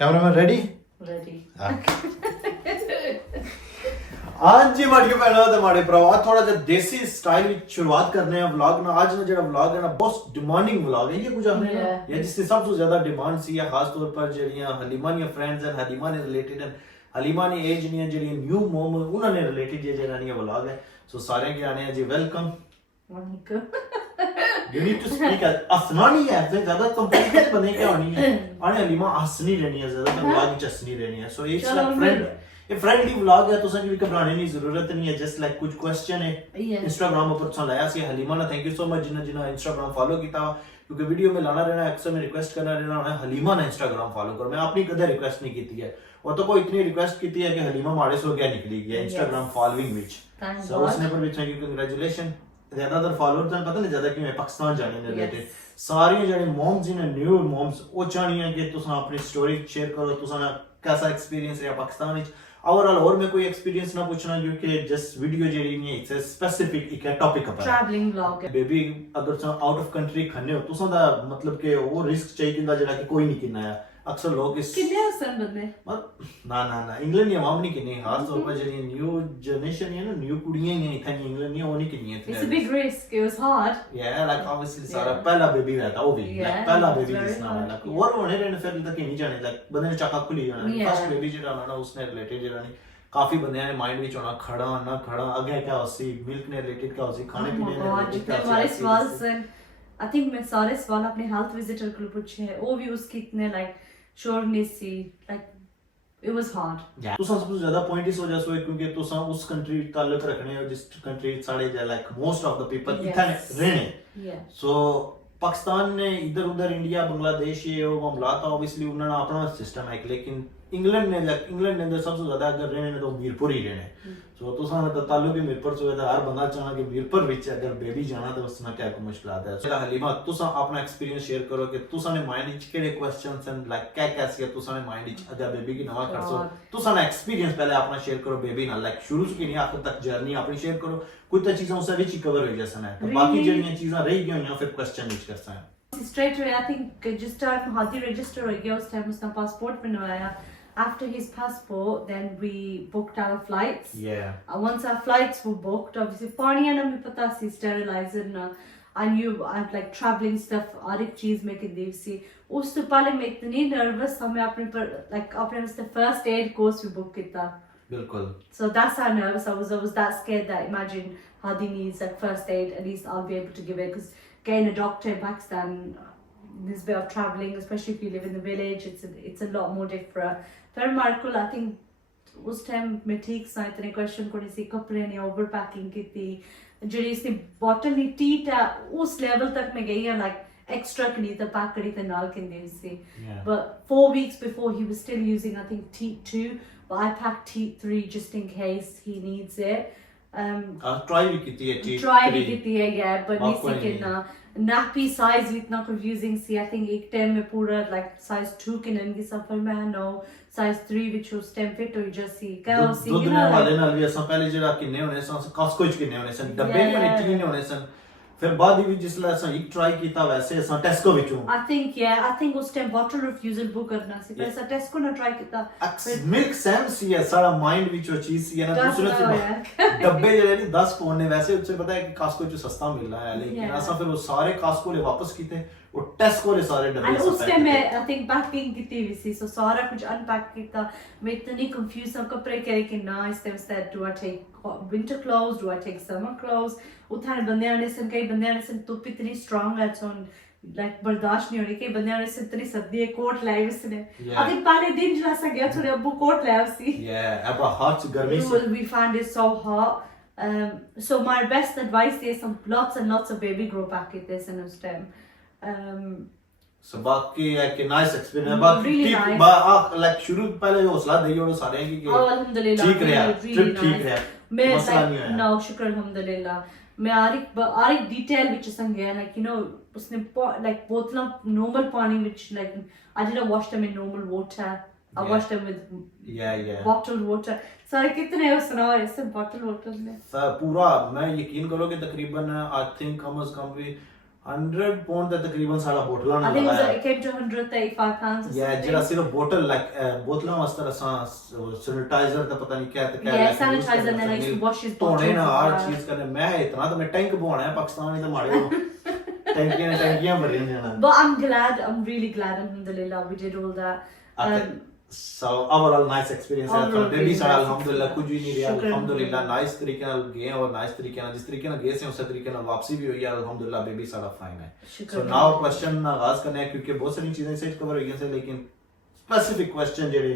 Cameraman ready ready आज जी माड़ियो भैनों ते माड़े भरावा थोड़ा जिहा देसी स्टाइल विच शुरुआत करने हैं व्लॉग ना। आज ना जेड़ा व्लॉग है ना बहुत डिमांडिंग व्लॉग है, ये कुछ आपने ना या जिसकी सबसे ज्यादा डिमांड सी है, खास तौर पर जेड़ियां हलीमा दी फ्रेंड्स हैं, हलीमा ने रिलेटेड हैं, हलीमा दी एज नी जेड़ी न्यू मॉम उन्होंने रिलेटेड ये जेड़ा नी व्लॉग है। सो सारे के आने हैं जी, welcome. You need to speak हंसना नहीं है, फिर ज्यादा कॉम्प्लिकेटेड बने क्या होनी है, आने हलीमा हंसनी रहनी है, ज्यादा व्लॉग विच हंसनी रहनी है। सो इट्स लाइक फ्रेंड, ये फ्रेंडली व्लॉग है, तुसां की घबराने दी जरूरत नहीं है। जस्ट लाइक कुछ क्वेश्चन है इंस्टाग्राम पर तुसां लाया सी हलीमा ना, thank you so much Jinnah Jinnah Instagram follow कीता, क्योंकि वीडियो में लाना रहना अक्सर मैं रिक्वेस्ट करना रहना है हलीमा ना इंस्टाग्राम फॉलो करो। मैं अपनी कदे रिक्वेस्ट नहीं की है, वो तो कोई इतनी रिक्वेस्ट की है कि हलीमा माड़े सो गया निकली गया इंस्टाग्राम फॉलोइंग विच। सो उसने पर भी थैंक यू, कांग्रेचुलेशन। ज्यादातर फॉलोअर्स हैं पता नहीं ज्यादा कि मैं पाकिस्तान जाने ने रिलेटेड सारी जेडी मॉम्स ने न्यू मॉम्स वो चाहनी कि तुसां अपनी स्टोरी शेयर करो, तुसां कैसा एक्सपीरियंस रहा पाकिस्तान विच। ओवरऑल और मैं कोई एक्सपीरियंस ना पूछना, क्योंकि जस्ट वीडियो जेडी नहीं है, इट्स अ स्पेसिफिक एक टॉपिक पर ट्रैवलिंग व्लॉग है। बेबी अगर तुसां आउट ऑफ कंट्री खन्ने हो तुसां दा मतलब कि वो रिस्क चाहिए कि जेड़ा कि कोई नहीं किन्ना है। अक्सर लोग इस कितने हसन बंदे ना ना ना इंग्लैंड या माम नहीं किन्नी, खास तौर पर जेडी न्यू जनरेशन है ना, न्यू कुड़ियां ही इतना इंग्लैंड नहीं वो नहीं किन्नी है। It's a big risk, it was hard या लाइक ऑब्वियसली सारा पहला बेबी रहता वो भी लाइक पहला बेबी जिसना वाला और होने रहने फिर तक नहीं जाने लाइक बंदे ने चाका खुली जाना। फर्स्ट बेबी जेड़ा ना उसने रिलेटेड जेड़ा नहीं काफी बंदे ने माइंड विच होना खड़ा ना खड़ा आगे क्या होसी मिल्क ने रिलेटेड क्या होसी खाने पीने ने रिलेटेड क्या हमारे सवाल से आई थिंक मैं सारे सवाल अपने हेल्थ विजिटर को पूछे हैं, वो भी उसकी इतने लाइक श्योरनेस सी लाइक इट वाज हार्ड। तो सबसे ज्यादा पॉइंट इस वजह से क्योंकि तो उस कंट्री ताल्लुक रखने हो जिस कंट्री सारे like most of the people इधर रहने। सो पाकिस्तान ने इधर उधर इंडिया बांग्लादेश ये वो मामला था, ऑब्वियसली उन्होंने अपना सिस्टम है, लेकिन इंग्लैंड ने अंदर सबसे ज्यादा अगर रहने ने तो मीरपुर ही रहने। सो तो सारा ताल्लुक मीरपुर से हर बंदा चाहना कि मीरपुर विच अगर बेबी जाना तो उसना क्या को मुश्किलात है। चला हलीमा तुसा अपना एक्सपीरियंस शेयर करो कि तुसा ने माइंड विच केड़े क्वेश्चंस एंड लाइक क्या क्या सी तुसा ने माइंड विच अगर बेबी की नवा करसो तुसा ने एक्सपीरियंस पहले अपना शेयर करो बेबी ना लाइक शुरू से नहीं आखिर तक जर्नी अपनी शेयर करो। कुछ तो चीजें उससे विच कवर हो जैसा है तो बाकी जड़ियां चीजें रह गई या फिर क्वेश्चन विच करसा है straight away. I think just time Hadi register हो गया उस टाइम उसने पासपोर्ट बनवाया। After his passport, then we booked our flights. Yeah. Once our flights were booked, obviously पानी आना भी पता सी sterilizer ना I knew I'd like traveling stuff हर एक चीज में कि देव सी उस तो पहले मैं इतनी nervous था मैं अपने पर like अपने वास्ते first aid course भी book किया। बिल्कुल। So that's how nervous I was that scared that imagine Hadi needs like first aid, at least I'll be able to give it because getting a doctor in Pakistan, this bit of traveling, especially if you live in the village, it's a lot more different. Very Markul, I think उस time मैं ठीक सा इतने question को नहीं सी कपड़े नहीं over packing की थी जो इसने bottle नहीं टी था उस level तक मैं गई है like extra करी था pack करी था नाल के दिन से। But 4 weeks before he was still using I think T2, but I packed T3 just in case he needs it. try भी किती है T3 try भी किती है yeah, but नहीं सी कितना nappy size भी इतना confusing सी। I think एक टाइम में पूरा like size 2 के नंगी सफर में है no size 3 which was time fit हो जैसी क्या हो सी you know वाले नाल भी असां पहले जेड़ा किन्ने होने सन कास्को च किन्ने होने सन डब्बे में नीचे नहीं होने सन फिर बाद भी जिसला असां एक ट्राई कीता वैसे असां टेस्को विचों I think उस टाइम bottle refusal बुक करना सी पर असां टेस्को ना ट्राई कीता मिल्क सैम सी है सारा माइंड विच वो चीज सी है ना दूसरे से डब्बे जेड़े नहीं 10 पाउंड ने वैसे उससे पता है कि कास्को च सस्ता मिल रहा है, लेकिन असां फिर वो सारे कास्को ले वापस कीते वो टेस्को ले सारे डब्बे उस टाइम में I think पैकिंग कीती हुई सी सो सारा कुछ अनपैक कीता मैं इतनी कंफ्यूज हूं कपड़े करे कि ना इस टाइम से do I take winter clothes, do I take summer clothes उठाने बंदे आने से कई बंदे आने से तो इतनी स्ट्रांग है तो लाइक बर्दाश्त नहीं हो रही कई बंदे आने से इतनी सर्दी है कोट लाए उसने अभी पहले दिन जला सा गया थोड़े अब्बू कोट लाया उसी अब हॉट गर्मी से we found it so hot so my best advice is some lots and lots of baby grow back at this and this time so बाकी है कि नाइस एक्सपीरियंस बाकी टिप लाइक शुरू पहले हौसला दे और सारे हैं कि अल्हम्दुलिल्लाह ठीक रहा ट्रिप ठीक रहा मैं लाइक नो शुक्र अल्हम्दुलिल्लाह मैं आर एक डिटेल विच संगया लाइक यू नो उसने लाइक बोतल नॉर्मल पानी which like I didn't wash them in normal water. I washed them with bottled water. सारे कितने हो सुना ऐसे bottled water में सर पूरा मैं यकीन करो कि तकरीबन I think कम से कम भी 100 pound ਦਾ ਤਕਰੀਬਨ ਸਾਡਾ ਬੋਟਲਾਂ I ਨਾਲ think ਲਗਾਇਆ it came to 135 pounds or something. ਜਿਹੜਾ ਸਿਰਫ ਬੋਟਲ ਲਾਈਕ ਬੋਤਲਾਂ ਵਾਸਤੇ ਅਸਾਂ ਸੈਨੀਟਾਈਜ਼ਰ ਦਾ ਪਤਾ ਨਹੀਂ ਕਿਆ ਤੇ ਕਿਆ Yeah, sanitizer, and then I used to wash his ਧੋਣੇ bottles. ਨਾਲ ਹਰ ਚੀਜ਼ ਕਰਨੇ ਮੈਂ ਇਤਨਾ ਤਾਂ ਮੈਂ ਟੈਂਕ ਬਵਾਉਣਾ ਪਾਕਿਸਤਾਨ ਦੇ ਮਾੜੇ ਟੈਂਕੀਆਂ ਭਰੀਆਂ ਨੇ ਨਾ But I'm really glad, alhamdulillah, we did all that. So overall nice experience है तो बेबी सारा अल्हम्दुलिल्लाह कुछ भी नहीं रहा शुक्र अल्हम्दुलिल्लाह नाइस तरीके नाल गए और नाइस तरीके नाल जिस तरीके नाल गए से उस तरीके नाल वापसी भी हुई है अल्हम्दुलिल्लाह बेबी सारा फाइन है सो नाउ क्वेश्चन आगाज करने हैं क्योंकि बहुत सारी चीजें से कवर हुई हैं लेकिन स्पेसिफिक क्वेश्चन जेडे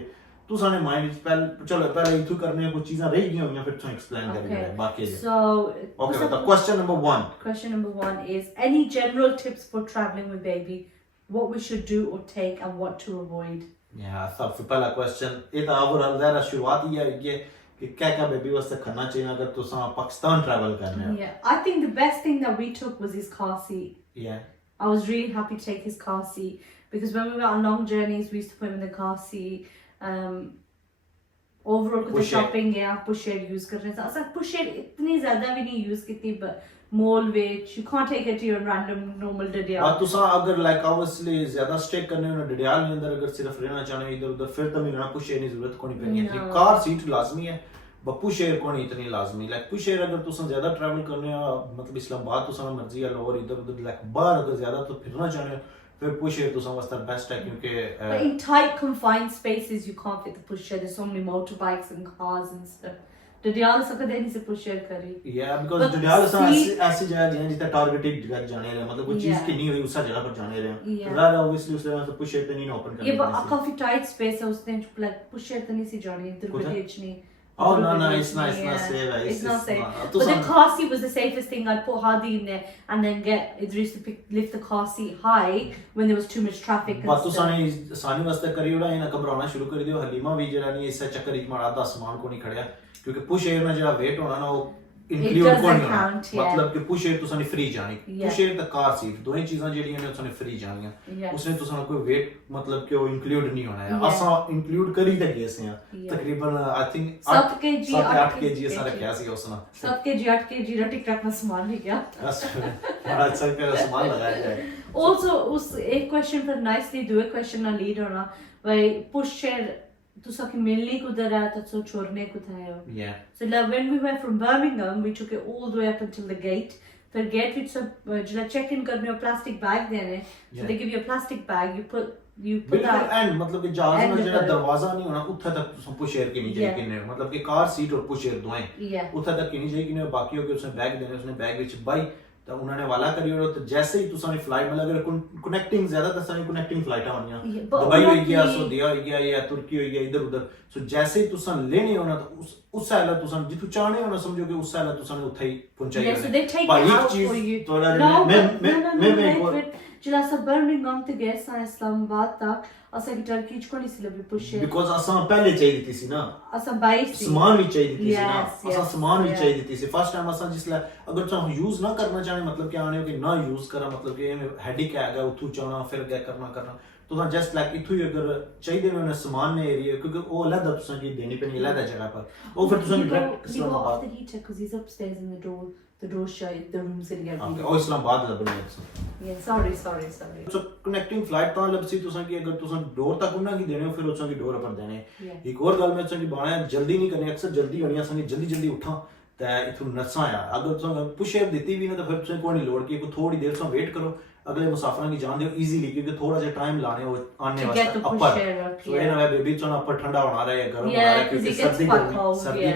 तू साने माइंड पहले इथु करने कुछ चीजें रह गई होंगी फिर तू एक्सप्लेन करेंगे बाकी so okay तो question number 1 is any general tips for traveling with baby, what we should do or take and what to avoid. सबसे पहला क्वेश्चन ये तो ओवरऑल ज़रा शुरुआत ही है कि क्या बेबी वास्ते खाना चाहिए अगर तुसा पाकिस्तान ट्रैवल करने हो I think the best thing that we took was his car seat. I was really happy to take his car seat because when we were on long journeys we used to put him in the car seat. Overall कुछ shopping गया push aid use कर रहे थे ऐसा push aid इतनी ज़्यादा भी नहीं use की थी but mall which you can't take it to your random normal Dadiyal और तुसा अगर लाइक ऑब्वियसली ज़्यादा स्टे करने हो डडियाल के अंदर अगर सिर्फ रहना चाहने हो इधर उधर फिर तो मिलना पुश एयर की ज़रूरत कोनी पैनी है कार सीट लाजमी है but पुश एयर कोनी इतनी लाजमी लाइक पुश एयर अगर तुसा ज़्यादा ट्रैवल करने हो मतलब इस्लामाबाद तुसा मर्जी है और इधर उधर लाइक बाहर अगर ज़्यादा तो फिरना चाहने हो फिर पुश एयर तुसा वास्ते बेस्ट है क्योंकि but in tight confined spaces you can't fit the push air, there's so many motorbikes and cars and stuff. Dadiyal से कदे नहीं से पुश एयर करी बिकॉज़ डडियाल ऐसी जगह है जिथे टारगेटेड जगह जाने रहे मतलब कोई चीज की नहीं हुई उस जगह पर जाने रहे ज़्यादा ऑब्वियसली उस जगह से पुश एयर तो नहीं ओपन करनी ये काफी टाइट स्पेस है उसने लाइक पुश एयर तो नहीं सी जानी इधर भी नहीं Oh no, it's not safe. It's not safe. But the car seat was the safest thing. I'd put Hadi in there and then get Idrees to lift the car seat high when there was too much traffic. But tu सानी वास्ते करी उड़ा इन्हें घबराना शुरू कर दियो हलीमा भी जरा नहीं इससे चक्कर एक मार आधा सामान को नहीं खड़िया क्योंकि पुश एयर में जरा वेट होना ना वो इंक्लूड को नहीं होना मतलब कि पुश एयर तुसानी फ्री जानी push air the car seat दोनों चीज़ां जेडियां ने तुसानी फ्री जानियां उसने तुसाना कोई वेट मतलब कि वो इंक्लूड नहीं होना है असा इंक्लूड करी तक गए से तकरीबन आई थिंक 7 kg 8 kg ऐसा रखा सी उसने 7 kg 8 kg रोटी रखना सामान ले गया बड़ा अच्छा कर सामान लगाया जाए also उस एक क्वेश्चन पर नाइसली दो क्वेश्चन ना लीड होना भाई पुश एयर तो सके मिलने को दरा तो सो छोड़ने को था yeah so like when we went from Birmingham we took it all the way up until the gate फिर गेट विच सब जो चेक इन करने और प्लास्टिक बैग देने so they give you a plastic bag you put that and मतलब कि जहाज में जरा दरवाजा नहीं होना उठा तक तुम पुश एयर के नीचे किने मतलब कि कार सीट और पुश एयर दोएं उठा तक के नीचे किने बाकी हो के उसने बैग देने उसने बैग विच बाई तो उन्होंने वाला करी और तो जैसे ही तुसानी फ्लाइट मतलब अगर कनेक्टिंग ज्यादा तसानी कनेक्टिंग फ्लाइट होनियां दुबई हो गया सऊदी हो गया या तुर्की हो गया इधर उधर सो जैसे ही तुसान लेने होना तो उस साइड तुसान जितु चाहने होना समझो कि उस साइड तुसान उठा ही पहुंचाई पर एक चीज थोड़ा मैं जिला सब बर्मिंघम ते गए सा इस्लामाबाद तक असा की टर्की को नहीं सिलेबी पुश बिकॉज़ असा पहले चाहिए थी ना असा बाइस सामान भी चाहिए थी ना असा सामान भी चाहिए थी फर्स्ट टाइम असा जिसला अगर तुम यूज ना करना चाहे मतलब क्या आने हो कि ना यूज करा मतलब कि हेडेक आएगा उठू चाहना फिर क्या करना तो जस्ट लाइक इथु अगर चाहिए में सामान ने एरिया क्योंकि वो अलग तुसा की देनी पैनी अलग जगह पर वो फिर तुसा direct Islamabad the heater because he's upstairs in the door shut the room's in here okay और इस्लामाबाद लबनी है sorry so connecting flight ता लबसी तुसा की अगर तुसा डोर तक उन्ना की देने हो फिर तुसा की डोर पर देने एक और गल में तुसा की बाणा जल्दी नहीं करनी अक्सर जल्दी होनी असानी जल्दी उठा ते इथु नसा आ अगर तुसा पुश एयर देती भी ना तो फिर तुसा कोई नहीं लोड की थोड़ी देर से वेट करो अगले मुसाफिर की जान दो इजीली क्योंकि थोड़ा सा टाइम लाने हो आने वास्ते अपर तो ये ना बेबी चोना अपर ठंडा होना रहा है गर्म होना रहा है क्योंकि सर्दी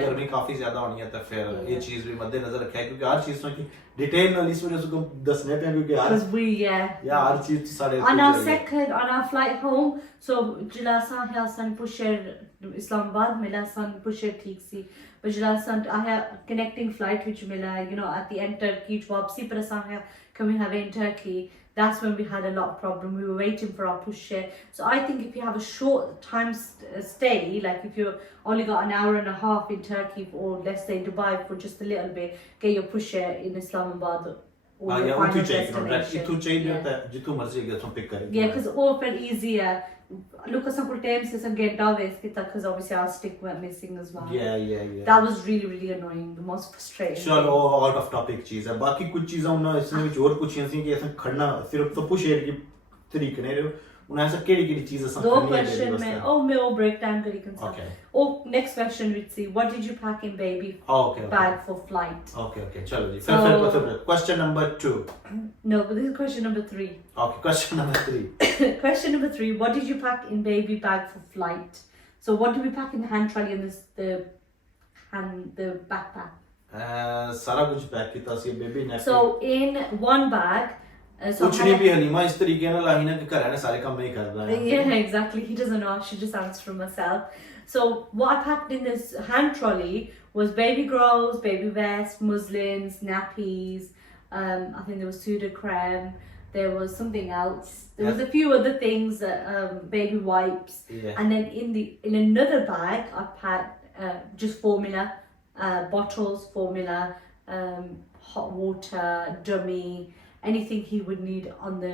गर्मी काफी ज्यादा होनी है तो फिर ये चीज भी मद्देनजर रखा है क्योंकि हर चीज की डिटेल में इस वजह से दसने पे क्योंकि हर चीज सारे on our flight home so जिला सा है सन पुशर इस्लामाबाद मिला सन पुशर ठीक सी but जिला सन I have connecting flight which मिला you know at the end Turkey वापसी पर सा है can we have it in Turkey that's when we had a lot of problem we were waiting for our push share so I think if you have a short time stay like if you only got an hour and a half in Turkey or let's say Dubai for just a little bit get your push share in Islamabad or हाँ your या final उठू चाहिए कि direct destination. इथू चाहिए Yeah. होता है जिथू मर्जी गया तुम पिक करेंगे Yeah, because all felt easier. Look at some times some get Davis because obviously our stick went missing as well. yeah That was really really annoying. The most frustrating. चलो out of topic चीज है बाकी कुछ चीजें उन्होंने इसमें विच और पूछियां सी कि ऐसा खड़ना सिर्फ तो पुश एयर की तरीके ने रहो उन्हें ऐसा केड़ी चीज ऐसा दो करनी है क्वेश्चन में मैं वो ब्रेक टाइम करी कंसा Okay. Oh, next question we'd see what did you pack in baby okay bag for flight? okay चलो जी फिर question number 2 No, but this is question number 3. okay question number 3 Question number 3, what did you pack in baby bag for flight? So what did we pack in the hand trolley and the backpack? सारा कुछ pack किया सी baby ने So in one bag कुछ नहीं भी हलीमा इस तरीके ना लाही ना कि घर आने सारे काम मैं ही कर रहा है Yeah, exactly. He doesn't know. She just answered for herself. So what I packed in this hand trolley was baby grows, baby vests, muslins, nappies. I think there was pseudo creme. There was something else. There was a few other things, baby wipes. Yeah. And then in another bag, I packed just formula, bottles, formula, hot water, dummy. Anything he would need on the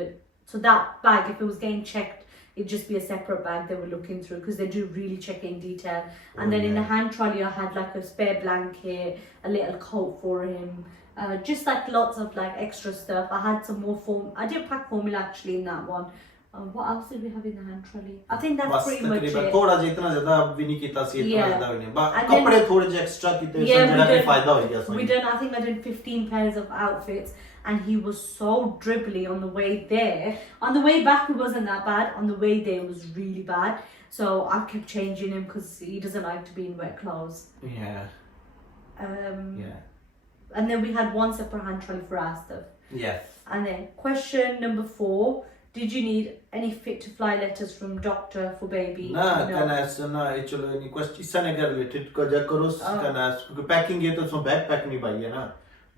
so that bag if it was getting checked it'd just be a separate bag they were looking through because they do really check it in detail and then in the hand trolley I had like a spare blanket, a little coat for him, just like lots of like extra stuff. I had some more I did pack formula actually in that one. What else did we have in the hand trolley? I think that's pretty much it. थोड़ा जितना ज्यादा भी नहीं किया सी इतना ज्यादा भी नहीं And कपड़े then- थोड़े जे एक्स्ट्रा किते Yeah, सब we जगह पे done- फायदा हो गया We done, I think I did 15 pairs of outfits and he was so dribbly on the way there. On the way back it wasn't that bad. On the way there it was really bad. So I kept changing him because he doesn't like to be in wet clothes. yeah And then we had one separate hand trolley for our stuff. yeah And then question number 4. Did you need any fit to fly letters from doctor for baby? ना कहना है ना ये चलो ये question इससे नहीं कर रिलेटेड को जा करो कहना क्योंकि पैकिंग ये तो उसमें बैग पैक नहीं भाई है ना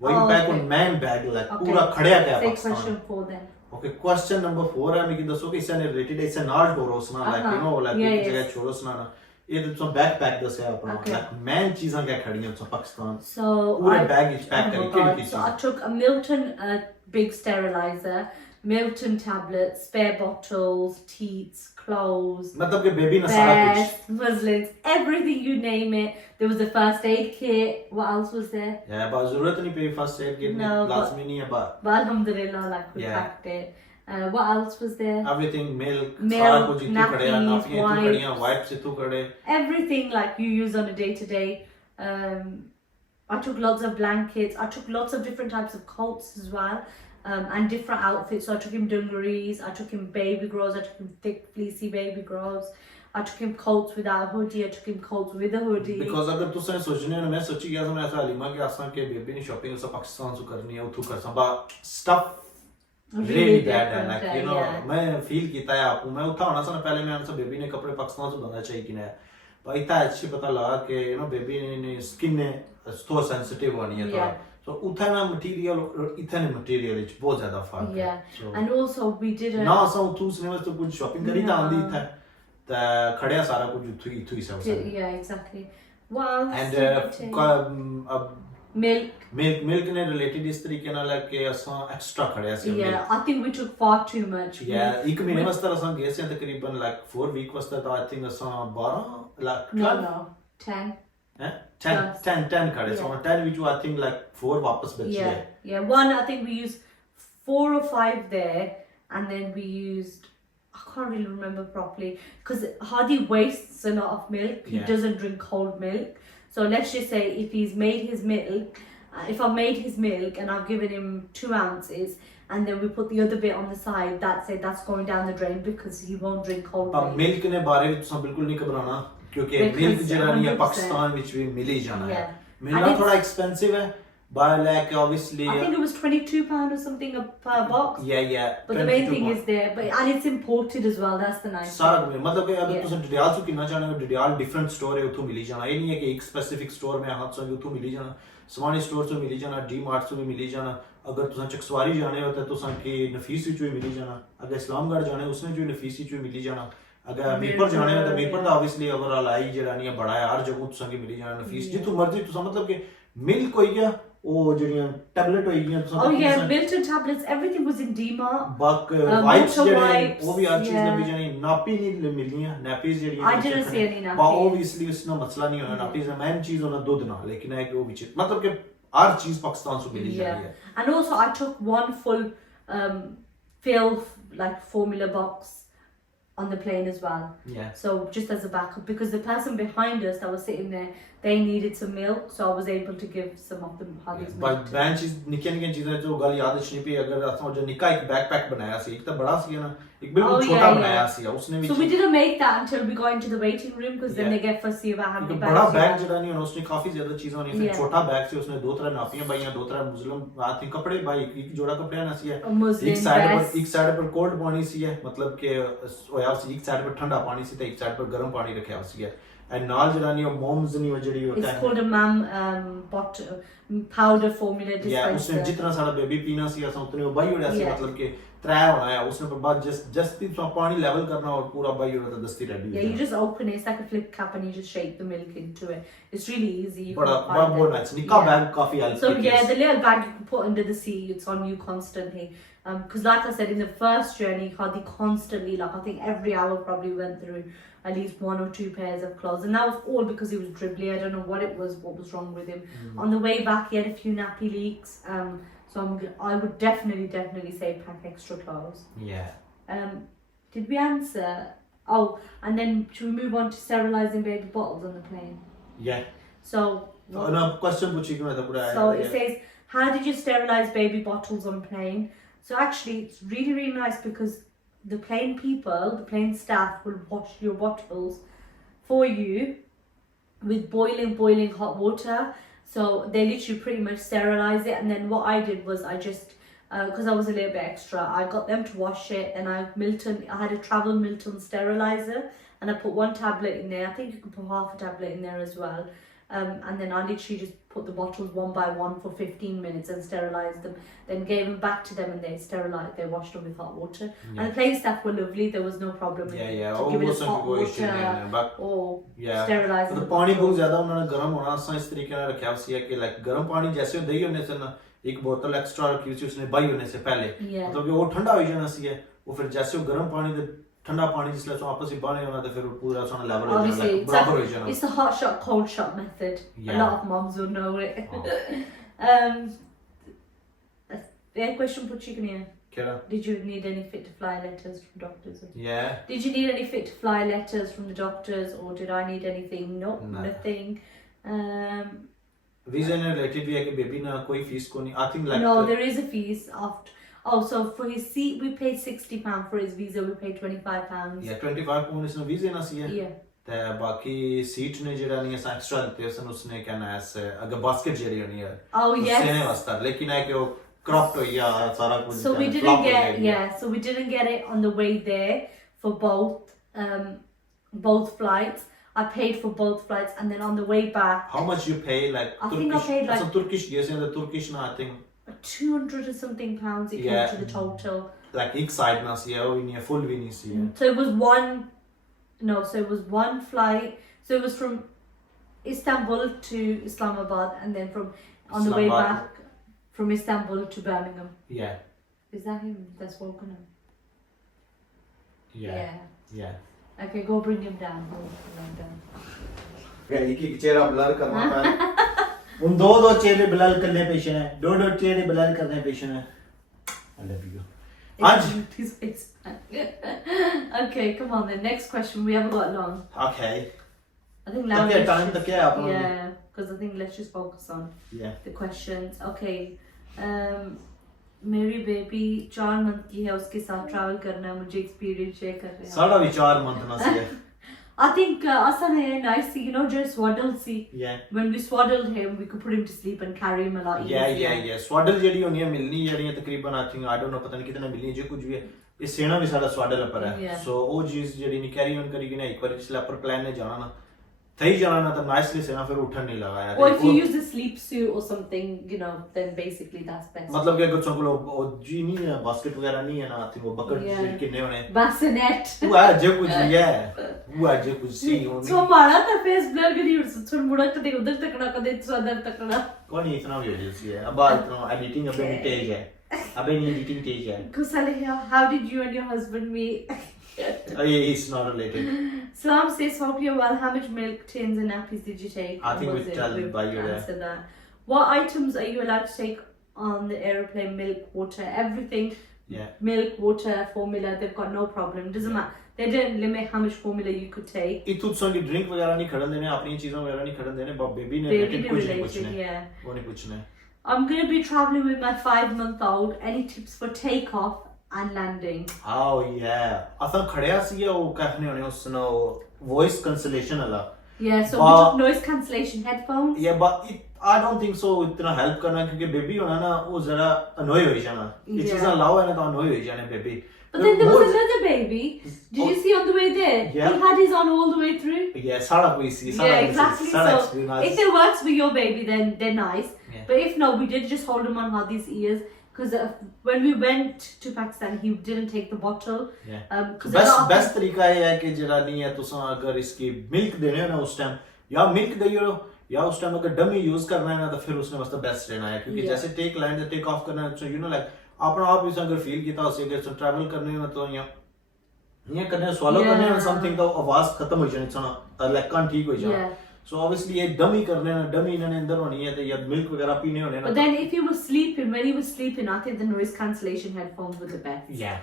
वही pack on man bag like पूरा खड़े आ गया Say Pakistan question 4 then. Okay question number 4 है मैं दसो कि इससे रिलेटेड है इससे नाल छोड़ो ना लाइक यू नो लाइक एक जगह छोड़ो ना ये तो बैग पैक दसे अपना लाइक मैन चीजें क्या खड़ी हैं पाकिस्तान So पूरे बैग इच पैक करके केड़ी so I took a Milton big sterilizer, Milton tablets, spare bottles, teats, clothes, मतलब कि बेबी ना सारा कुछ vests, muslins, everything you name it. There was a first aid kit. What else was there? या बा जरूरत नहीं पे फर्स्ट एड की No, लाजमी नहीं है बा But alhamdulillah, like we Yeah. packed it. What else was there? Everything milk Milk, सारा कुछ इतनी खड़े हैं nappies, नाफियां इतनी खड़ी हैं वाइप्स इतनी खड़े Everything like you use on a day to day. I took lots of blankets. I took lots of different types of coats as well. And different outfits. So I took him dungarees, I took him baby grows, I took him thick fleecy baby grows, I took him coats without a hoodie, I took him coats with a hoodie. Because अगर तुसें सोचने ने मैं सोची गया था मैं ऐसा हलीमा के आसान के बेबी ने शॉपिंग उस पाकिस्तान से करनी है उठू कर संभा स्टफ रियली बैड है लाइक यू नो मैं फील किया है आपको मैं उठा होना सा पहले मैं आंसर बेबी ने कपड़े पाकिस्तान से बनना चाहिए कि नहीं भाई इतना अच्छी पता लगा कि यू नो बेबी ने स्किन ने तो सेंसिटिव होनी है थोड़ा so उठाना मटेरियल और इतने मटेरियल इच बहुत ज्यादा फर्क है so and also we did a ना सा उठू से मैं तो कुछ शॉपिंग करी था आंधी था तो खड़े सारा कुछ उठू ही सब yeah exactly well and milk ने रिलेटेड इस तरीके ना लाइक असा एक्स्ट्रा खड़े से yeah I think we took far too much yeah एक महीने वास्ते असा गए से तकरीबन लाइक 4 वीक वास्ते तो आई थिंक असा 12 लाइक no 10 10 खड़े so 10 which I think like 4 वापस बचे हैं yeah one I think we used 4 or 5 there and then we used I can't really remember properly because Hadi wastes a lot of milk. He doesn't drink cold milk. So let's just say if he's made his milk, if I've made his milk and I've given him 2 ounces and then we put the other bit on the side, that's going down the drain because he won't drink cold milk. अब milk ने बारे में तुम बिल्कुल नहीं घबराना क्योंकि milk जरा नहीं है पाकिस्तान विच भी मिल ही जाना है मिलना थोड़ा expensive है by like obviously I think it was £22 or something per box. Yeah. But the main thing is there, and it's imported as well. That's the nice thing. सारा मतलब कि अगर तुम डिटेल से कितना चाहने हो डिटेल डिफरेंट स्टोर है उतो मिली जाना ये नहीं है कि एक स्पेसिफिक स्टोर में हाथ से उतो मिली जाना समानी स्टोर से मिली जाना डी मार्ट से भी मिली जाना अगर तुम चकसवारी जाने होता है तो संके नफीस विच भी मिली जाना अगर इस्लामगढ़ जाने उसमें जो नफीस विच भी मिली जाना अगर मीरपुर जाने हो तो मीरपुर तो ऑब्वियसली ओवरऑल आई जरानी है बड़ा है हर जगह तुम संके मिली जाना नफीस जितु मर्जी तुम मतलब कि मिल्क होई गया ਉਹ ਜਿਹੜੀਆਂ ਟੈਬਲੇਟ ਹੋਈ ਗਈਆਂ Oh yeah, Milton tablets, everything was in D-Mart. ਬਕ ਵਾਈਪਸ motor ਜਿਹੜੇ wipes, ਉਹ ਵੀ ਹਰ ਚੀਜ਼ yeah. ਲੱਭੀ ਜਾਣੀ ਨਾਪੀ ਨਹੀਂ ਮਿਲਦੀਆਂ ਨੈਪੀਜ਼ ਜਿਹੜੀਆਂ I didn't see any nappies. ਬਾ obviously ਉਸ ਨਾਲ ਮਸਲਾ ਨਹੀਂ ਹੋਣਾ ਨਾਪੀਜ਼ ਦਾ ਮੇਨ ਚੀਜ਼ ਉਹਨਾਂ ਦੁੱਧ ਨਾਲ ਲੇਕਿਨ ਹੈ ਕਿ ਉਹ ਵਿੱਚ ਮਤਲਬ ਕਿ ਹਰ ਚੀਜ਼ ਪਾਕਿਸਤਾਨ ਤੋਂ ਮਿਲ ਜਾਂਦੀ ਹੈ And also I took one full fill like formula box on the plane as well. Yeah. So just as a backup, because the person behind us that was sitting there, they needed some milk, so I was able to give some of them Hadi's milk. But ben चीज निक्कियां चीज़ें जो गल याद नहीं पई अगर असां जो निक्का एक बैकपैक बनाया सी एक तो बड़ा सी ना एक बिल्कुल छोटा बनाया सी उसने भी So we didn't make that until we got into the waiting room because then they get fussy about how many bags. बड़ा बैग जड़ा नहीं होना उसने काफी ज्यादा चीजें होनी फिर छोटा बैग से उसने दो तरह नापियां बाइयां दो तरह मुस्लिम आती कपड़े बाई एक जोड़ा कपड़े ना सी है एक साइड पर कोल्ड पानी सी है मतलब के होया सी एक साइड पर ठंडा पानी सी ते एक साइड पर गर्म पानी रखया सी है and नाल जड़ा नहीं मोम्स नहीं जड़ी होता है it's called a mam powder formula dispenser. Yeah, उसने जितना सारा बेबी पीना सी असा उतने बाई होया सी मतलब के त्राय होना है उसने पर बाद जस्ट पानी लेवल करना और पूरा बाई होया तो दस्ती ready yeah you just open it, it's like a flip cap and you just shake the milk into it. It's really easy. बड़ा बहुत नाइस निक्का बैग काफी help so yeah the little bag you can put under the seat, it's on you constantly. Because like I said, in the first journey, Hadi constantly, like I think every hour probably went through at least 1 or 2 pairs of clothes, and that was all because he was dribbly. I don't know what was wrong with him. On the way back, he had a few nappy leaks. So I would definitely say pack extra clothes. Yeah. Did we answer? Oh, and then should we move on to sterilizing baby bottles on the plane? Yeah. So. No question. So it says, how did you sterilize baby bottles on plane? So actually, it's really nice because the plane people, the plane staff will wash your bottles for you with boiling hot water. So they literally pretty much sterilize it. And then what I did was I just, because I was a little bit extra, I got them to wash it. And I had a travel Milton sterilizer and I put 1 tablet in there. I think you can put half a tablet in there as well. And then I literally just put the bottles 1 by 1 for 15 minutes and sterilized them. Then gave them back to them and they washed them with hot water. And the plane staff were lovely. There was no problem with giving us hot water or sterilizing. तो पानी बहुत ज़्यादा उन्होंने गर्म होना सा इस तरीके से रखा हुआ है कि लाइक गर्म पानी जैसे दही होने से ना एक बोतल एक्स्ट्रा रखी हुई उसने बाई होने से पहले मतलब कि वो ठंडा हो जाना सी है वो फिर जैसे वो गर्म पानी दे ठंडा पानी जिसले तो आपस में बाने होना तो फिर पूरा सोना लेवल हो जाना बराबर हो जाना. It's the hot shot cold shot method. A lot of moms will know it. A question for Chikaniya. Did you need any fit to fly letters from doctors? Yeah. Did you need any fit to fly letters from the doctors or did I need anything? Nope, nothing. Visa related भी है कि baby ना कोई fees को नहीं. I think like no, there is a fees after. Oh, so for his seat we paid £60. For his visa we paid £25. Yeah, £25 इसने visa ना सी है. Yeah. तो बाकी seat ने जरा नहीं ऐसा extra देते हैं उसने क्या ना ऐसे अगर basket जरी होनी है. Oh yes. उसने वास्ता लेकिन है कि वो cropped हो या सारा कुछ. So we didn't get it on the way there for both flights. I paid for both flights and then on the way back. How much you pay like? I think I paid like. Turkish yes, and the Turkish na I think. 200 or something pounds it came to the total. Like each side na siya, we need a full we need siya. So it was one flight. So it was from Istanbul to Islamabad and then from on the way back from Istanbul to Birmingham. Yeah. Is that him? That's Volkan. Yeah. Okay, go bring him down. Yeah, एक चेहरा blur करना है. उन दो चेहरे blur करने पेशन है. दो चेहरे ब्लर करने पेशन है. I love you. Okay, come on then. Next question. We haven't got long. Okay. I think now. Okay, time तक है आप. Yeah, because I think let's just focus on the questions. Okay. मेरी baby 4 month की है उसके साथ travel करना है मुझे एक्सपीरियंस शेयर कर रहे हैं. साढ़ा भी 4 मंथ ना सी है. I think Asan is nice, you know, just swaddle see. Yeah. When we swaddled him, we could put him to sleep and carry him a lot easier. Yeah. Swaddle जड़ी होनी है मिलनी जड़ी है तकरीबन I think I don't know पता नहीं कितना मिलनी है जो कुछ भी है. ये सेना भी सारा swaddle पर है. So वो चीज़ जड़ी नहीं carry on करेगी ना एक बार इसलिए upper plan ने जाना ना. थई जाना ना तो nicely सेना फिर उठन नहीं लगा यार. Or if you use a sleep suit or something, you know, then basically that's best. मतलब क्या कुछ संकुल वो जी नहीं है basket वगैरह नहीं है ना I think वो bucket किन्ने होने. Bassinet. वो है जो कुछ सी होनी. So हमारा तो face blur करी उड़ सुन मुड़ा कदे उधर तकना कदे उधर तकना. कोई नहीं इतना भी हो जाती है अब इतना एडिटिंग अबे नहीं तेज है अबे नहीं एडिटिंग तेज है Kusaliya, how did you and your husband meet? it's not related. Salam says, hope you're well. How much milk, tins and nappies did you take? I think we tell by your answer that. What items are you allowed to take on the aeroplane? Milk, water, everything. Yeah. Milk, water, formula, they've got no problem. Doesn't matter. They didn't limit how much formula you could take. इतु संगी drink वगैरह नहीं खड़न देने अपनी चीजों वगैरह नहीं खड़न देने बेबी ने Baby कुछ नहीं related, पूछने yeah. वो नहीं पूछने I'm going to be traveling with my 5-month-old. Any tips for takeoff and landing? Oh yeah असा खड़या सी वो कहने होने उसने voice cancellation वाला Yeah, so we took noise cancellation headphones. Yeah, but I don't think so इतना help करना क्योंकि baby होना ना वो जरा annoy हो जाना ये चीज़ें लाओ है ना तो annoy हो जाने baby But then there was another baby. Did you see on the way there? Yeah. He had his on all the way through. Yeah, सारा कोई सी Yeah, exactly. So if it works for your baby, then they're nice. Yeah. But if not, we did just hold him on Hadi's ears because when we went to Pakistan, he didn't take the bottle. Yeah. Best तरीका ये है कि जरा नहीं है तो सो अगर इसकी milk देने हो ना उस टाइम या milk दे हो या उस टाइम अगर dummy use करना है ना तो फिर उसने बस तो best रहना है क्योंकि जैसे take land take off करना है so you know like अपना आप इसे अगर फील किया उसे अगर ट्रैवल करने में तो यहाँ करने swallow करने में something तो आवाज खत्म हो जानी चाहिए लाइक कान ठीक हो जाए so obviously ये डमी करने ना डमी इन्होंने अंदर होनी है तो या मिल्क वगैरह पीने होने ना but then if he was sleeping when he was sleeping I think the noise cancellation headphones were the best yeah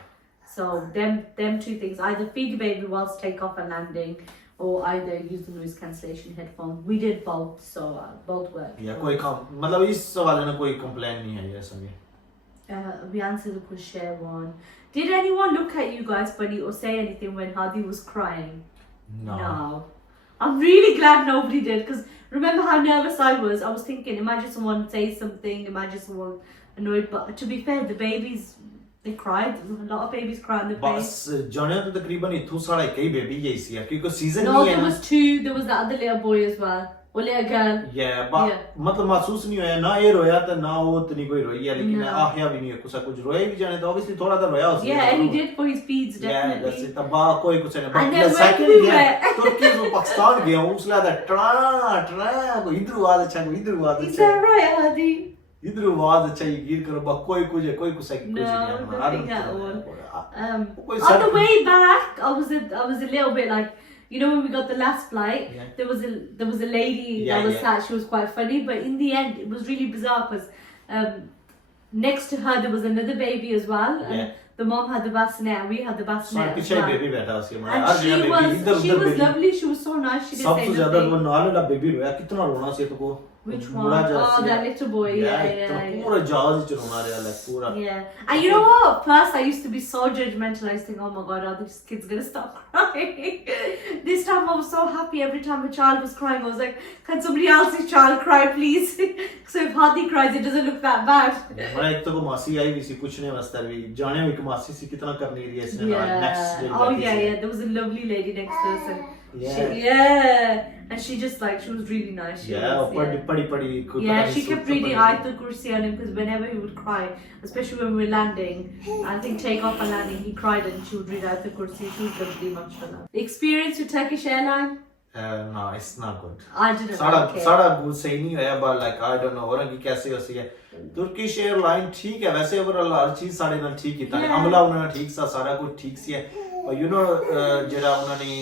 so them two things either feed the baby whilst takeoff and landing or either use the noise cancellation headphones we did both so both worked yeah कोई काम मतलब इस सवाल में कोई complaint नहीं है ये सभी we answered the questionnaire one. Did anyone look at you guys funny or say anything when Hadi was crying? No. I'm really glad nobody did because remember how nervous I was? I was thinking, imagine someone say something, imagine someone annoyed. But to be fair, the babies, they cried. A lot of babies cry on the plane. बस जाने तो तकरीबन इतने सारे कई baby यही सी है क्योंकि सीजन नहीं है ना. No, there was two. There was the other little boy as well. Or little girl. Yeah, but मतलब महसूस नहीं होया ना ये रोया तो ना वो इतनी कोई रोई है लेकिन आहिया भी नहीं है कुछ रोया भी जाने तो obviously थोड़ा तो रोया उसने Yeah, and he did for his feeds definitely. Yeah, that's it. तब कोई कुछ नहीं And then when we were तुर्की से पाकिस्तान गया उसने आता ट्रा को इधर आवाज अच्छा को इधर आवाज अच्छा Is that right, Hadi? इधर आवाज अच्छा ये गिर करो बस कोई कुछ नहीं No, nothing at all. On the way back, I was a little bit like. You know when we got the last flight, there was a lady that was sat. She was quite funny, but in the end, it was really bizarre because next to her there was another baby as well. And the mom had the bassinet, and we had the bassinet. So पीछे baby बैठा उसके and she was lovely. She was so nice. She didn't say सबसे ज़्यादा वो नाल वाला baby रोया कितना रोना सी तो को which one? Oh, that little boy. Yeah. पूरा जहाज ही चलना रहा है पूरा. Yeah. And you know what? First, I used to be so judgmental. I used to think, oh my god, are this kid's gonna stop crying? This time I was so happy. Every time a child was crying, I was like, can somebody else's child cry, please? So if Hadi cries, it doesn't look that bad. मैं एक तो को मासी आई भी सी पूछने वास्ते भी जाने में एक मासी सी कितना करनी रही है इसने next day. Oh yeah. There was a lovely lady next to us and. And she just like she was really nice. She kept reading Ayatul Kursi on him because whenever he would cry, especially when we were landing, I think takeoff and landing, he cried and she would read Ayatul Kursi. She was lovely, mashallah. The experience with Turkish airline? No, it's not good. I didn't like it. सारा good सही नहीं है but like I don't know और कि कैसे हो सी है. Turkish airline ठीक है वैसे overall हर चीज सारे नाल ठीक ही था. अमला उन्होंने ठीक सा सारा कुछ ठीक सी है. But you know जरा उन्होंने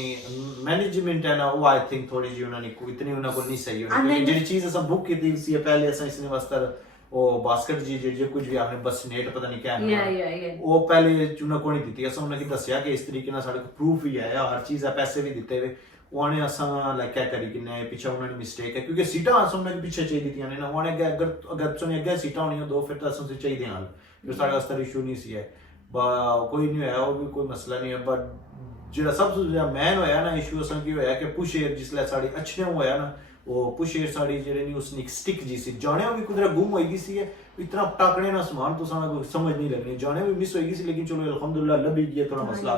management है ना वो I think थोड़ी जी उन्होंने इतनी उन्होंने को नहीं सही है. क्योंकि जिन चीज़ ऐसा book की थी सी पहले ऐसा इसने वास्ता वो बास्केट जी जो कुछ भी आपने बस नेट पता नहीं क्या है वो पहले चुना को नहीं दी थी ऐसा उन्होंने की दसिया कि इस तरीके ना सारे को प्रूफ ही है हर चीज़ है पैसे भी देते हुए उन्हें असा लाइक क्या करी कि नहीं पीछे उन्होंने मिस्टेक है क्योंकि सीटा असम ने पीछे चाहिए थी ना उन्हें अगर सुनिए अगर सीटा होनी हो दो फिर तो असम से चाहिए हाल फिर सारा अस्तर इशू नहीं सी है कोई नहीं है वो भी कोई मसला नहीं है बट जो सबसे ज्यादा मैन होया ना इशू असम की होया कि पुश एयर जिसले साड़ी अच्छे होया ना वो पुश एयर साड़ी जेरे नहीं उसने एक स्टिक जी सी जाने भी कुदरा गुम होई गई सी है इतना टाकने ना सामान तो सारा को समझ नहीं लगनी जाने भी मिस होई गई सी लेकिन चलो अल्हम्दुलिल्लाह लभी गया थोड़ा मसला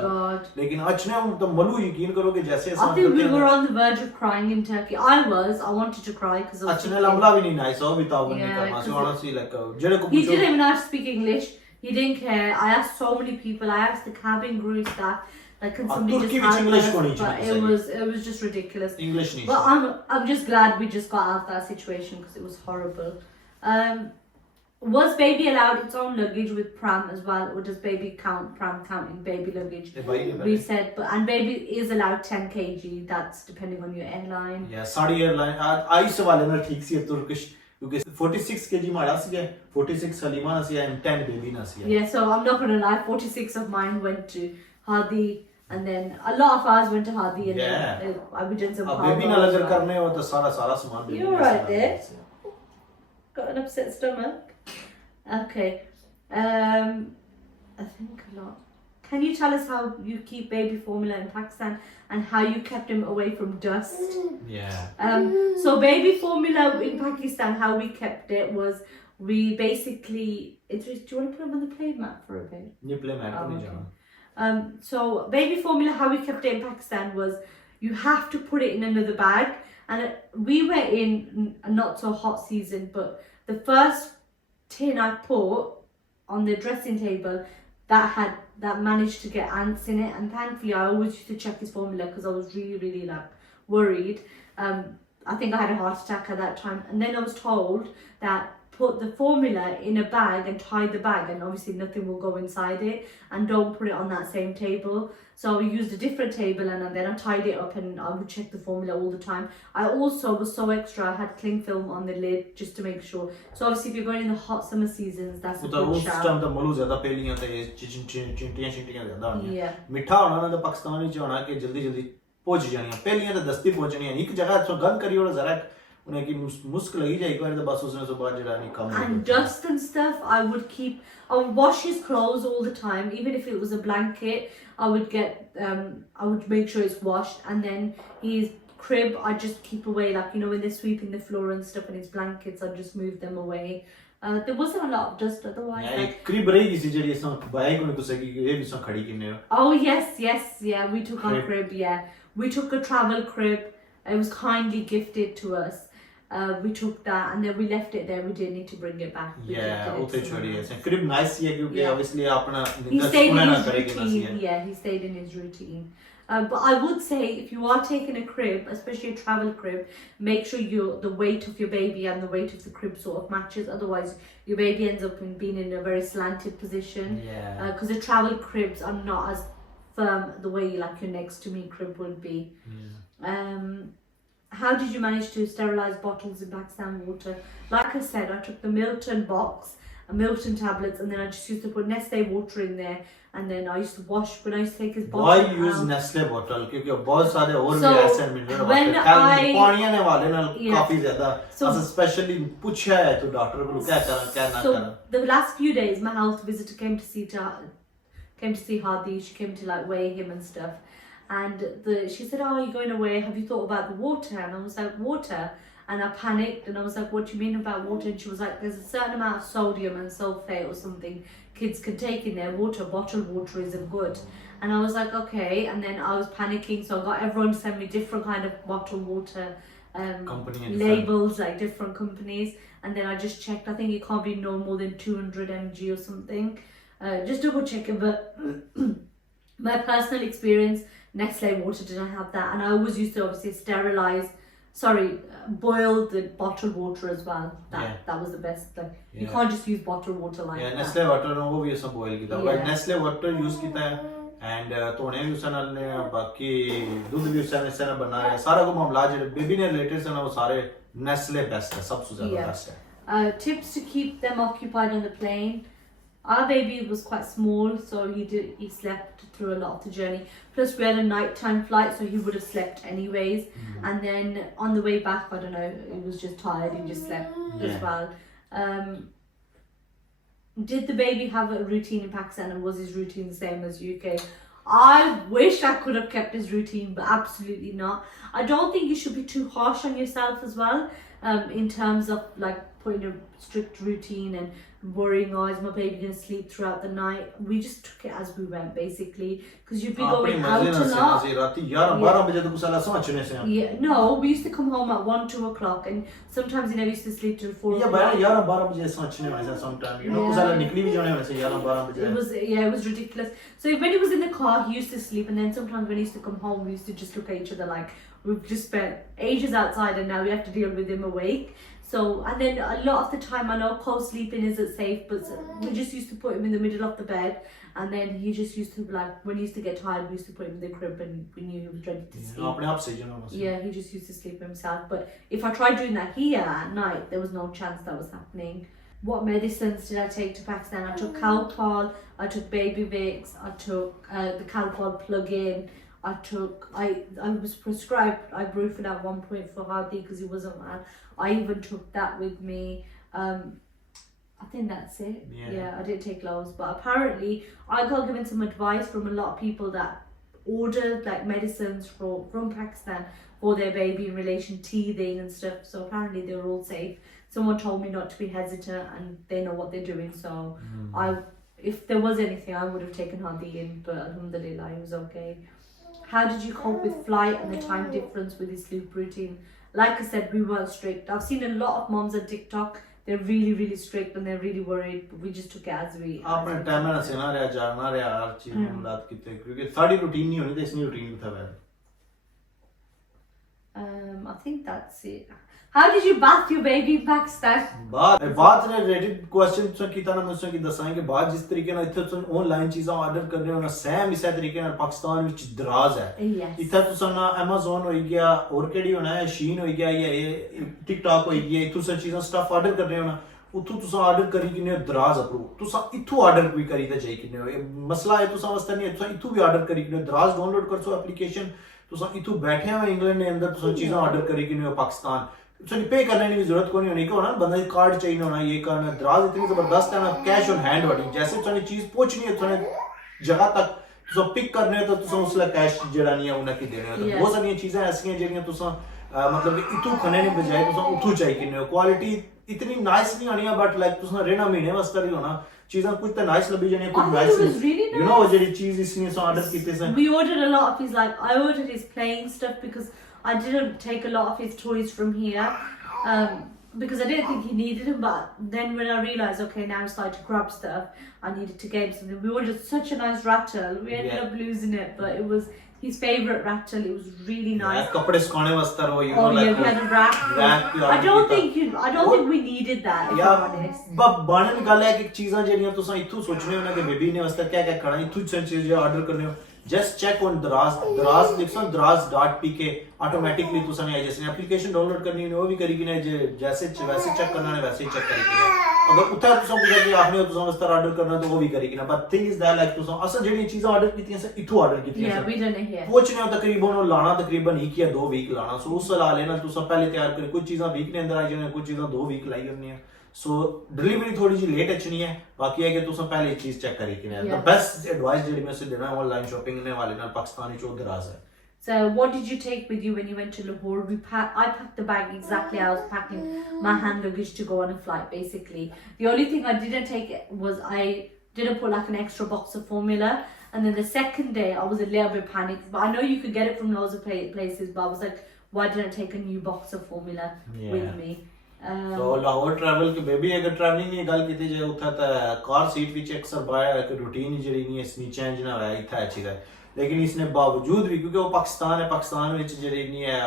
लेकिन अच्छे हम तो मलू यकीन करो कि जैसे I think we were on the verge of crying in Turkey. I wanted to cry because अच्छे लमला भी नहीं नाइस हो भी तो नहीं करना सो honestly like जेरे को he didn't even have to speak English. He didn't care. I asked so many people. I asked the cabin crew staff. Like, can somebody just help us? But it was just ridiculous. English नहीं. But I'm just glad we just got out of that situation because it was horrible. Was baby allowed its own luggage with pram as well, or does baby count pram counting baby luggage? We said, and baby is allowed 10 kg. That's depending on your airline. Yeah, Saudi airline. I सवाल है ना ठीक सी Turkish क्योंकि 46 kg मारा सी है, 46 हलीमा ना सी है, and 10 baby ना सी है. Yeah, so I'm not gonna lie, 46 of mine went to Hadi, and then a lot of ours went to Hadi, and then we did some. अब baby ना लगर करने हो तो सारा सामान baby. You're right there. Got an upset stomach. Okay, I think a lot. Can you tell us how you keep baby formula in Pakistan and how you kept him away from dust? Yeah. So baby formula in Pakistan, how we kept it was we basically. Do you want to put him on the play mat for a bit? You play mat Oh, नहीं okay. जाना. So baby formula, how we kept it in Pakistan was you have to put it in another bag, and we were in a not so hot season, but the first tin I put on the dressing table that managed to get ants in it, and thankfully I always used to check his formula because I was really like worried. I think I had a heart attack at that time, and then I was told that put the formula in a bag and tie the bag, and obviously nothing will go inside it, and don't put it on that same table. So I used a different table, and then I tied it up, and I would check the formula all the time. I also was so extra, I had cling film on the lid just to make sure. So obviously if you're going in the hot summer seasons, that's a good shout. उस time तो मलू ज़्यादा पेलियां थे, चिंटियां ज़्यादा होनी. Yeah. मिठा होना ना तो पाकिस्तान में जो होना कि जल्दी पहुंच जानियां, पेलियां तो दस्ती पहुंचनी है. एक जगह तो गंद करी और ज़रा उन्हें की मुश्क लगी जाए एक बार तो बस उसने सुबह जरा नहीं कम. And dust and stuff, I would wash his clothes all the time, even if it was a blanket. I would make sure it's washed, and then his crib I just keep away, like when they're sweeping the floor and stuff, and his blankets I just move them away. There wasn't a lot of dust otherwise. Yeah, like, crib रहेगी सी जड़ी ऐसा bike उन्हें तो सही ये भी सब खड़ी किन्ने. Oh yes, yeah, we took our crib, yeah. We took a travel crib. It was kindly gifted to us. We took that, and then we left it there. We didn't need to bring it back. Yeah, उसे छोड़ी है. crib nice है क्योंकि obviously अपना he stayed in his करेगी ना सी है. Yeah, he stayed in his routine. But I would say if you are taking a crib, especially a travel crib, make sure the weight of your baby and the weight of the crib sort of matches. Otherwise, your baby ends up being in a very slanted position. Yeah. Because the travel cribs are not as firm the way like your next to me crib would be. Yeah. How did you manage to sterilize bottles in Pakistan water? Like I said, I took the Milton box, Milton tablets, and then I just used to put Nestle water in there, and then I used to wash when I used to take his bottle. Why use Nestle bottle? क्योंकि बहुत सारे और भी ऐसे mineral when पानी आने वाले ना काफी ज़्यादा. So especially पूछा है तो डॉक्टर को क्या करना क्या ना करना. So the last few days, my health visitor came to see Hadi. She came to like weigh him and stuff. And she said, "Oh, you're going away. Have you thought about the water?" And I was like, "Water?" And I panicked, and I was like, "What do you mean about water?" And she was like, "There's a certain amount of sodium and sulfate or something kids can take in their water. Bottled water isn't good." And I was like, "Okay." And then I was panicking, so I got everyone to send me different kind of bottled water labels, like different companies. And then I just checked. I think it can't be no more than 200 mg or something. Just double checking, but my personal experience, Nestle water didn't have that, and I always used to obviously boil the bottled water as well. That was the best. Like you can't just use bottled water like that. Nestle water no वो भी ऐसा boil किया. But Nestle water use किया है, and तोने भी उसने ने बाकी दूध भी उसने बनाया. सारा को मामला जो baby ने related से ना वो सारे Nestle best है, सबसे ज़्यादा best है. Tips to keep them occupied on the plane. Our baby was quite small, so he slept through a lot of the journey. Plus we had a nighttime flight, so he would have slept anyways. And then on the way back, I don't know, he was just tired, he just slept as well. Did the baby have a routine in Pakistan, and was his routine the same as UK? I wish I could have kept his routine, but absolutely not. I don't think you should be too harsh on yourself as well, in terms of like putting a strict routine and worrying, oh, is my baby going to sleep throughout the night? We just took it as we went, basically, because you'd be going out a lot. Yeah, no, we used to come home at 1, 2 o'clock, and sometimes we used to sleep till 4 o'clock. It was ridiculous. So when he was in the car, he used to sleep, and then sometimes when he used to come home, we used to just look at each other like, we've just spent ages outside and now we have to deal with him awake. So, and then a lot of the time, I know co-sleeping isn't safe, but we just used to put him in the middle of the bed, and then he just used to, like, when he used to get tired, we used to put him in the crib and we knew he was ready to sleep. Yeah, he just used to sleep himself. But if I tried doing that here at night, there was no chance that was happening. What medicines did I take to Pakistan? I took Calpol, I took Baby Vicks, I took the Calpol plug-in, I was prescribed ibuprofen at one point for Hadi because he wasn't well. I even took that with me. I think that's it. Yeah, I didn't take loads, but apparently I got given some advice from a lot of people that ordered like medicines from Pakistan for their baby in relation to teething and stuff. So apparently they're all safe. Someone told me not to be hesitant and they know what they're doing. So if there was anything, I would have taken Hadi in, but alhamdulillah, he was okay. How did you cope with flight and the time difference with his sleep routine? Like I said, we weren't strict. I've seen a lot of moms on TikTok. They're really, really strict and they're really worried. But we just took it as we. आपने time में ना सेना रहा जाना रहा हर चीज़ में मदद की थे क्योंकि सारी रूटीन नहीं होनी थी इसलिए रूटीन था वैसे. I think that's it. How did you bath your baby in Pakistan? बात ने related question तुझे कितना ना मुझसे कि दसाएं कि बात जिस तरीके ना इत्थे तुझे ऑनलाइन चीज़ां ऑर्डर कर रहे हो ना सेम इसी तरीके ना पाकिस्तान में दराज है. इत्थे तुझे ना Amazon हो गया और केडी होना है Shein हो गया या TikTok हो गया इत्थु से चीज़ां स्टफ ऑर्डर कर रहे हो ना उठू तुझे ऑर्डर करी किन्ने दराज अप्रूव तुझे इत्थु ऑर्डर भी करी तो जाए किन्ने मसला है तुझे वास्ते नहीं है तुझे इत्थु भी ऑर्डर करी किन्ने दराज डाउनलोड कर सो एप्लीकेशन तुझे इत्थु बैठे हैं इंग्लैंड ने अंदर तुझे चीज़ां ऑर्डर करी किन्ने पाकिस्तान तुझे पे करने की जरूरत कोई नहीं होना बंदा कार्ड चाहिए होना ये करना दराज इतनी जबरदस्त है ना कैश ऑन हैंड वाली जैसे तुझे चीज पहुंचनी है तुझे जगह तक तुझे पिक करने है तो तुझे उसला कैश जड़ा नहीं है उन्हें की देने है बहुत सारी चीजें ऐसी हैं जेरियां तुझे मतलब कि इतू खाने नहीं बजाय तुझे उठू चाहिए कि क्वालिटी इतनी नाइस नहीं आनी है बट लाइक तुझे रहना महीने वास्ते ही होना चीज़ां कुछ तो नाइस लगी जानी कुछ नाइस you know जेरी चीज इसने सो ऑर्डर कीते से we ordered a lot of his like I ordered his playing stuff because I didn't take a lot of his toys from here because I didn't think he needed them, but then when I realized, okay, now it's like to grab stuff, I needed to get him something. We ordered such a nice rattle. We ended up losing it, but it was his favorite rattle. It was really nice. कपड़े सुखाने वास्ते वो you know like we had a rack. I don't think we needed that. If I'm honest. बब बाने में गल है कि चीज़ां जेरियां तुसां इत्थु सोचने हो ना कि बेबी ने वास्ते क्या क्या करना इत्थु चीज़ें ऑर्डर करने हो just check on दराज लिखो दराज.pk ऑटोमेटिकली तुसां ने जैसे एप्लीकेशन डाउनलोड करनी है वो भी करेगी ना जैसे वैसे चेक करना है वैसे ही चेक करेगी अगर उठा तुसां पूछा कि आपने तुसां वास्ते ऑर्डर करना तो वो भी करेगी ना but thing is that like तुसां असल जेडी चीज़ें ऑर्डर कीतियां से इथु ऑर्डर कीतियां yeah we done it here पूछने हो तकरीबन लाना तकरीबन 1 या 2 वीक लाना सो उस ला लेना तुसां पहले तैयार कर कुछ चीज़ां वीक ने अंदर आ जाने कुछ चीज़ां 2 वीक लाई होनी है सो डिलीवरी थोड़ी जी लेट अच्छी है बाकी है कि तुम पहले चीज चेक करी कि द बेस्ट एडवाइस जेडी मैं से देना ऑनलाइन शॉपिंग ने वाले ना पाकिस्तानी चो दराज है. So what did you take with you when you went to Lahore? I packed the bag exactly how I was packing my hand luggage to go on a flight basically. The only thing I didn't take was I didn't put like an extra box of formula and then the second day I was a little bit panicked but I know you could get it from loads of places but I was like why didn't I take a new box of formula with me? So Lahore travel के baby अगर travelling की गल कीती जाए उठा तो car seat विच अक्सर bye एक रूटीन जेडी नहीं इसनी चेंज ना होया इथा अच्छी है लेकिन इसने बावजूद भी क्योंकि वो पाकिस्तान है पाकिस्तान विच जेडी नहीं है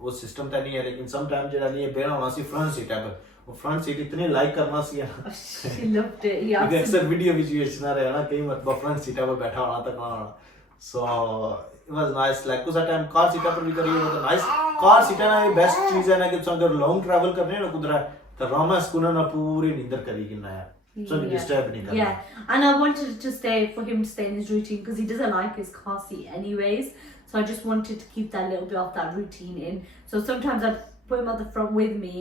वो सिस्टम तो नहीं है लेकिन सम टाइम जेड़ा नहीं है बेना होना सी फ्रंट सीट है वो फ्रंट सीट इतने लाइक करना सी she loved it yeah अक्सर वीडियो विच ना रहे ना कई मतलब फ्रंट सीट पे बैठा होना तक ना सो it was nice like कुछ टाइम कार सीट पर भी करिए वो तो नाइस कार सीट है ना ये बेस्ट चीज है ना कि तुम अगर लॉन्ग ट्रैवल करने हैं ना कुदरा तो रामा स्कूल ना पूरी नींदर करेगी ना यार so disturb नहीं करना and I wanted to stay for him to stay in his routine because he doesn't like his car seat anyways so I just wanted to keep that little bit of that routine in so sometimes I'd put him at the front with me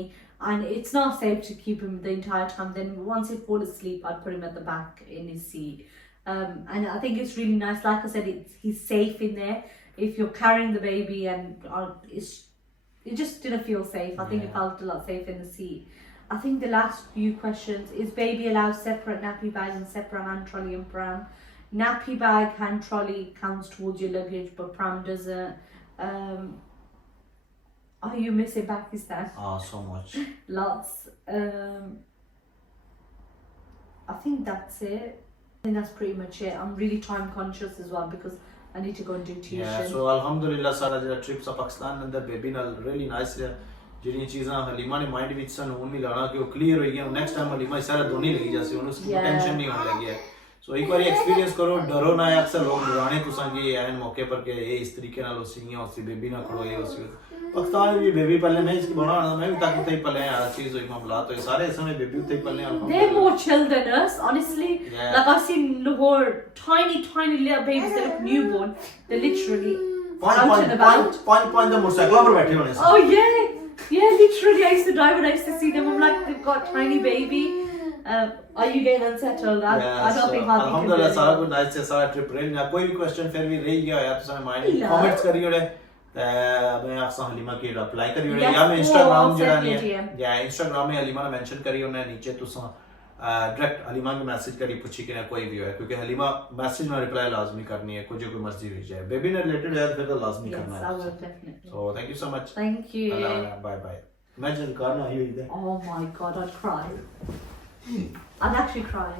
and it's not safe to keep him the entire time then once he fall asleep I'd put him at the back in his seat and I think it's really nice like I said he's safe in there if you're carrying the baby and it just didn't feel safe I think it felt a lot safer in the seat. I think the last few questions is baby allowed separate nappy bag and separate hand trolley and pram. Nappy bag hand trolley counts towards your luggage but pram doesn't. Are you missing Pakistan? So much lots I think that's it. I think that's pretty much it. I'm really time conscious as well because I need to go and do tuition. Yeah, so alhamdulillah ਸਾਰਾ ਜਿਹੜਾ trip ਸਾ ਪਾਕਿਸਤਾਨ ਅੰਦਰ baby ਨਾਲ really nice ਰਿਹਾ ਜਿਹੜੀਆਂ ਚੀਜ਼ਾਂ ਹਲੀਮਾ ਨੇ mind ਵਿੱਚ ਸਾਨੂੰ ਹੁਣ ਵੀ ਲਾਣਾ ਕਿ ਉਹ ਕਲੀਅਰ ਹੋਈ ਗਿਆ ਨੈਕਸਟ ਟਾਈਮ ਹਲੀਮਾ ਸਾਰਾ ਦੋਨੀ ਲੱਗੀ ਜਾਸੀ ਉਹਨੂੰ ਟੈਨਸ਼ਨ ਨਹੀਂ ਹੋਣ ਲੱਗੀ ਹੈ ਸੋ ਇੱਕ ਵਾਰੀ ਐਕਸਪੀਰੀਅੰਸ ਕਰੋ ਡਰੋ ਨਾ ਅਕਸਰ ਲੋਕ ਡਰਾਣੇ ਤੁਸਾਂ ਕਿ ਐਨ ਮੌਕੇ ਪਰ ਕਿ ਇਹ ਇਸ ਤਰੀਕੇ ਨਾਲ ਉਸੀਆਂ ਉਸੇ ਬੇਬੀ ਨਾਲ ਖੜੋ ਇਹ ਉਸੇ पाकिस्तान भी बेबी पल्ले में इसकी बना मैं भी तक उते पल्ले यार चीज हुई मामला तो सारे समय बेबी उते पल्ले they're more chill than us honestly. Like I've seen Lahore tiny little babies that look newborn, they're literally out and about. Point the motorcycle पर बैठे होने oh yeah literally I used to drive and I used to see them. I'm like they've got tiny baby. Are you getting unsettled? I don't think Hadi alhamdulillah सारा कुछ nice से सारा trip रही ना कोई भी क्वेश्चन फिर भी रह गया यार तुसां माइंड कमेंट्स करियो मैं आपसे हलीमा की रिप्लाई करियो या मैं इंस्टाग्राम जरा नहीं या इंस्टाग्राम में हलीमा ने मेंशन करियो ने नीचे तुसा डायरेक्ट हलीमा को मैसेज करी पूछी कि कोई भी है क्योंकि हलीमा मैसेज में रिप्लाई लाजमी करनी है कुछ कोई मर्जी हो जाए बेबी ने रिलेटेड है फिर तो लाजमी करना है so thank you so much thank you bye मैं जल्द करना ही हुई oh my god I'd cry I'd actually cry